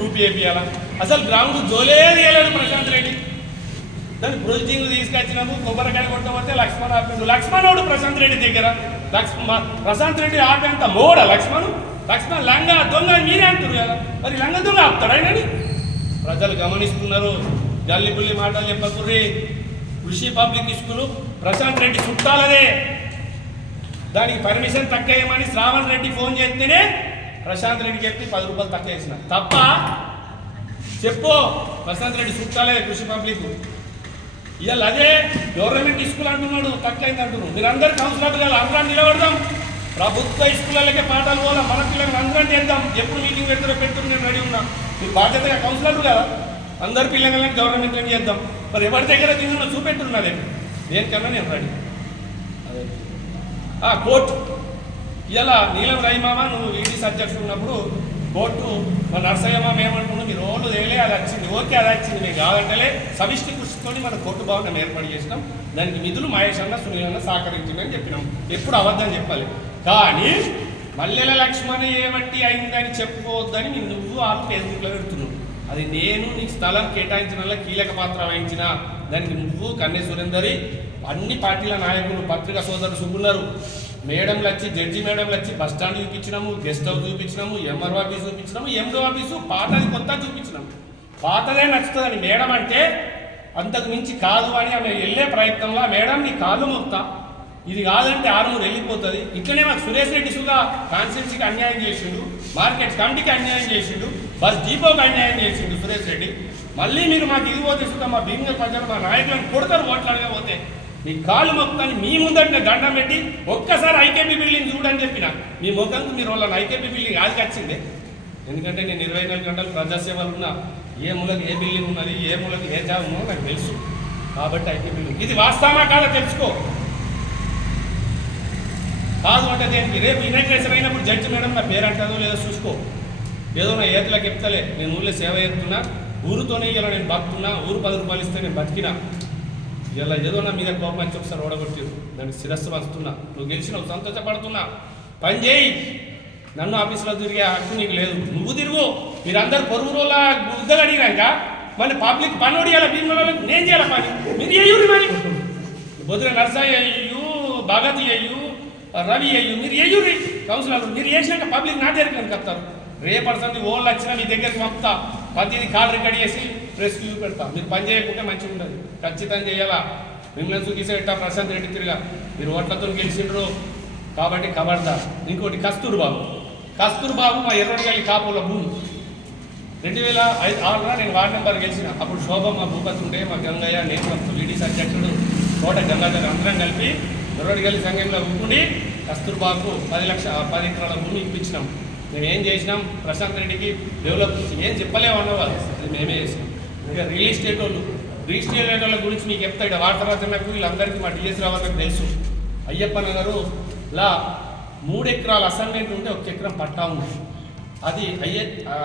Proof చేపియాలా? అసలు ground జోలే తీయలేడు Prashanth Reddy. దాన్ని ప్రొసీజింగ్ తీసుకొచ్చినాము, కొబ్బరికాయ కొట్టకపోతే లక్ష్మణ్ ఆపాడు. లక్ష్మణుడు ప్రశాంత్ రెడ్డి దగ్గర ప్రశాంత్ రెడ్డి ఆపేంత మోడా లక్ష్మణ్ లంగా దొంగ మీరే అంటారు కదా, మరి లంగ దొంగ ఆపుతాడు ఆయనని? ప్రజలు గమనిస్తున్నారు. గల్లి పుల్లి మాటలు చెప్పకుర్రి. కృషి పబ్లిక్ స్కూలు ప్రశాంత్ రెడ్డి చుట్టాలనే, దానికి పర్మిషన్ తక్కువేయమని శ్రావణ్ రెడ్డి ఫోన్ చేస్తేనే ప్రశాంత్ రెడ్డికి చెప్పి 10 రూపాయలు తక్కువ వేసిన తప్ప. చెప్పు, ప్రశాంత్ రెడ్డి చుట్టాలే కృషి పబ్లిక్. ఇవాళ అదే గవర్నమెంట్ స్కూల్ అంటున్నాడు, తక్కువైంది అంటున్నాడు. మీరందరూ కౌన్సిలర్లు కదా, అందరం నిలబడదాం. ప్రభుత్వ స్కూళ్ళకే పాఠాలు పోదాం, మన పిల్లలకి అందరం చేద్దాం. ఎప్పుడు మీటింగ్ పెడుతున్నా నేను రెడీ ఉన్నా. మీరు బాధ్యతగా కౌన్సిలర్లు కదా, అందరు పిల్లలని గవర్నమెంట్ చేద్దాం. మరి ఎవరి దగ్గర తిన్నా చూపెట్టున్నదే, దేనికన్నా నేను రెడీ. అదే కోర్టు ఇలా నీలం రహిమామ నువ్వు ఈడీసీ అధ్యక్షుడు ఉన్నప్పుడు కోర్టు మన నర్సయ్యమ్మ ఏమంటున్నాం, మీరు రోజు తేలే అది వచ్చింది, ఓకే అది వచ్చింది, మీకు కాదంటలే సమిష్టి కృషితోని మన కోర్టు భవనం ఏర్పాటు చేసినాం. దానికి నిధులు మహేష్ అన్న సునీల్ అన్న సహకరించిందని చెప్పినాం. ఎప్పుడు అబద్ధం చెప్పాలి. కానీ మల్లెల లక్ష్మణ్ ఏమట్టి అయిందని చెప్పుకోవద్దని నువ్వు వాళ్ళు ఫేస్బుక్లో పెడుతున్నావు. అది నేను నీకు స్థలం కేటాయించిన కీలక పాత్ర వహించిన దానికి నువ్వు కన్నె సురేందరి అన్ని పార్టీల నాయకులు పత్రికా సోదరులు సుగున్నారు. మేడంలు వచ్చి జడ్జి మేడంలు వచ్చి బస్ స్టాండ్ చూపించినాము, గెస్ట్ హౌస్ చూపించినాము, ఎంఆర్ఓ ఆఫీస్ చూపించినాము, ఎండో ఆఫీసు పాతది కొత్త చూపించినాము. పాతదే నచ్చుతుందని మేడం అంటే అంతకు మించి కాదు అని ఆమె వెళ్ళే ప్రయత్నంలో మేడం నీ కాళ్ళు మొక్తా, ఇది కాదంటే 6 వెళ్ళిపోతుంది. ఇట్లనే మాకు సురేష్ రెడ్డి సుగా కాన్స్టిట్యున్సీకి అన్యాయం చేసిండు, మార్కెట్ కమిటీకి అన్యాయం చేసిండు, బస్ డిపోకి అన్యాయం చేసిండు సురేష్ రెడ్డి. మళ్ళీ మీరు మాకు ఇది పోతే సుగా మా భీమింగ ప్రజలు మా నాయకులను కొడతారు ఓట్లాడకపోతే. మీ కాళ్ళు మొక్కుతాను మీ ముందంటే దండం పెట్టి ఒక్కసారి ఐకేపీ బిల్డింగ్ చూడని చెప్పిన మీ ముఖంకు మీరు వాళ్ళని ఐకేపీ బిల్డింగ్ ఆదికి వచ్చిందే. ఎందుకంటే నేను 24 గంటలు ప్రజాసేవలు ఉన్నా, ఏ మూలకి ఏ బిల్డింగ్ ఉన్నది, ఏ మూలకి ఏ జాబ్ ఉన్నదో నాకు తెలుసు. కాబట్టి ఐకేపీ బిల్డింగ్ ఇది వాస్తవమా కాదా తెలుసుకో. కాదు అంటే దేనికి రేపు ఇనాగ్రేషన్ అయినప్పుడు జడ్జి మేడం నా పేరు అంటుందో లేదో చూసుకో. ఏదో నా ఏతులకు చెప్తలే, నేను ఊళ్ళో సేవ చేస్తున్నా, ఊరితోనే ఇలా నేను బతుకున్నా, ఊరు 10 రూపాయలు ఇస్తే నేను బతికినా. ఇలా ఏదో నా మీద కోపం వచ్చి ఒకసారి ఓడగొట్టారు, దానికి శిరస్సు వంచుతున్నా. నువ్వు గెలిచినావు, సంతోషపడుతున్నా. పని చేయి, నన్ను ఆఫీసులో తిరిగే హక్కు నీకు లేదు. నువ్వు తిరుగు. మీరందరూ పొరుగు రోజుల బుద్ధలు అడిగినాక మళ్ళీ పబ్లిక్ పని ఒడియాల భీముల నేను చేయాల పని. మీరు ఏయూరు మరి బొద్దున నర్సయ్య అయ్యు, భగత్ అయ్యు, రవి అయ్యు, మీరు ఏయూరి కౌన్సిలర్. మీరు చేసినాక పబ్లిక్ నా దగ్గరికి కలుపుతారు. రేపడుతుంది ఓళ్ళు వచ్చినా మీ దగ్గరికి పంపుతా, ప్రతిదీ కాల్ రికార్డ్ చేసి ప్రెస్కి పెడతా. మీరు పని చేయకుంటే మంచిగా ఉండదు, ఖచ్చితంగా చేయాలా. మిమ్మల్ని చూపిస్తే పెట్టా ప్రశాంత్ రెడ్డి తిరిగా మీరు ఓట్లతో గెలిచిండ్రు కాబట్టి ఖబర్దార్. ఇంకోటి కస్తూర్బాబు మా ఎర్రడిగల్లి కాపుల భూమి 2006లో నేను వార్డు నెంబర్ గెలిచిన. అప్పుడు శోభ మా భూపతి ఉంటే మా గంగయ్య నేను ఈడీసీ అధ్యక్షుడు తోట గంగాధర్ అందరం కలిపి ఎర్రడిగల్లి సంఘంలో ఉండి కస్తూర్బాబుకు 10 ఎకరాల భూమి ఇప్పించినాం. మేము ఏం చేసినాం, ప్రశాంత్ రెడ్డికి డెవలప్ ఏం చెప్పలేమన్న వాళ్ళు అది మేమే చేసినాం. ఇంకా రియల్ ఎస్టేట్ వాళ్ళ గురించి మీకు చెప్తా. ఇక్కడ వార్తారాజన్నకు వీళ్ళందరికీ మా డిఎస్ రావాలకు తెలుసు. అయ్యప్ప నగరులా 3 ఎకరాల అసైన్మెంట్ ఉంటే 1 ఎకరం పట్టా ఉంది. అది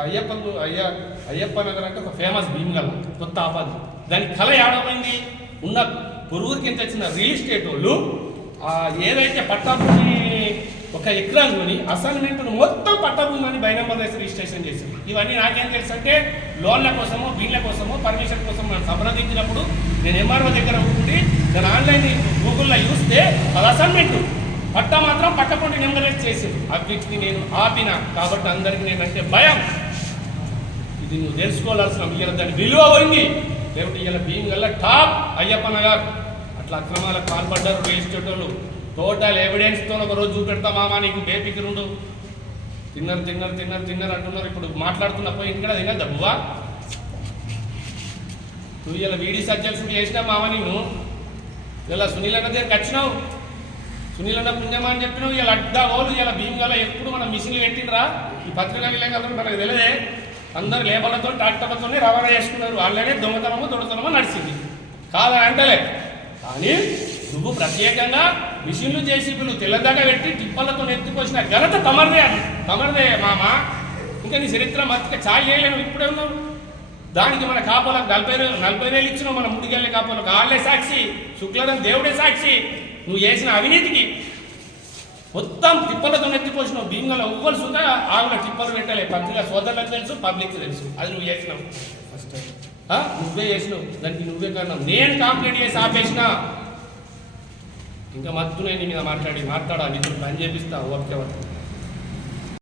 అయ్యప్ప నగర్ అంటే ఒక ఫేమస్ భీమ్గల్ కొత్త ఆపద. దాని కళ ఏడమైంది ఉన్న పొరుగురికి ఎంత వచ్చిన రియల్ ఎస్టేట్ వాళ్ళు ఏదైతే పట్టాభూమి 1 ఎకరం కొని అసైన్మెంట్ను మొత్తం పట్టభూమిని బై నెంబర్ వేసి రిజిస్ట్రేషన్ చేసింది. ఇవన్నీ నాకేం తెలుసు అంటే లోన్ల కోసమో వీళ్ళ కోసమో పర్మిషన్ కోసం మనం సంప్రదించినప్పుడు నేను ఎంఆర్ఓ దగ్గర ఉండి దాని ఆన్లైన్ గూగుల్లో చూస్తే అది అసైన్మెంట్ పట్టా మాత్రం పట్టకుండా నెంబర్ వేసి చేసింది. అన్నిటిని నేను ఆపిన. కాబట్టి అందరికీ నేనంటే భయం. ఇది నువ్వు తెలుసుకోవాల్సిన ఇవాళ దాని విలువ పోయింది. లేకపోతే ఇవాళ భీమ్గల్ టాప్ అయ్యప్ప నగర్ అట్లా అక్రమాలకు పాల్పడ్డారు రియల్ ఎస్టేట్ వాళ్ళు. టోటల్ ఎవిడెన్స్తో ఒకరోజు చూపెడతా మామా నీకు బేపికి రెండు తిన్నారు అంటున్నారు. ఇప్పుడు మాట్లాడుతున్నప్పుడు ఇక్కడ తినద్దా బువ్వా? నువ్వు ఇలా వీడీసీ అధ్యక్షుడు చేసినా మామ, నేను ఇలా సునీల్ అన్న దగ్గరికి వచ్చినావు, సునీల్ అన్న పుణ్యమా అని చెప్పినావు. ఇలా అడ్డా వాళ్ళు ఇలా భీమ్గల్ ఎప్పుడు మనం మిషన్లు పెట్టినరా ఈ పత్రికా విలేకరులు మనకు తెలియదే. అందరు లేబర్లతో ట్రాక్టర్లతోనే రవాణా చేసుకున్నారు. వాళ్ళనే దొంగతనమో నడిచింది కాదని అంటలే. కానీ నువ్వు ప్రత్యేకంగా మిషన్లు జేసీబీలు తెల్లదాకా పెట్టి టిప్పలతో ఎత్తుకొచ్చిన ఘనత తమరిదే మామ. ఇంకా నీ చరిత్ర మత్తిక ఛాయ్ చేయలేను. ఇప్పుడే ఉన్నావు. దానికి మన కాపులకు 40,000 ఇచ్చినావు. మన ముడిగల్లే కాపులకు వాళ్ళే సాక్షి, శుక్లరం దేవుడే సాక్షి. నువ్వు చేసిన అవినీతికి మొత్తం టిప్పర్లతో ఎత్తిపోసినావు. భీమగల ఒవ్వలు సుధా ఆవుల టిప్పర్లు పెట్టాలి. పత్రిక సోదరులకు తెలుసు, పబ్లిక్ తెలుసు. అది నువ్వు చేసినావు. ఫస్ట్ నువ్వే చేసినావు. దానికి నువ్వే కన్నావు. నేను కంప్లైంట్ చేసి ఆపేసిన. ఇంకా మత్తు నేను మీద మాట్లాడాలి. నీతో పని చేపిస్తా ఓకే.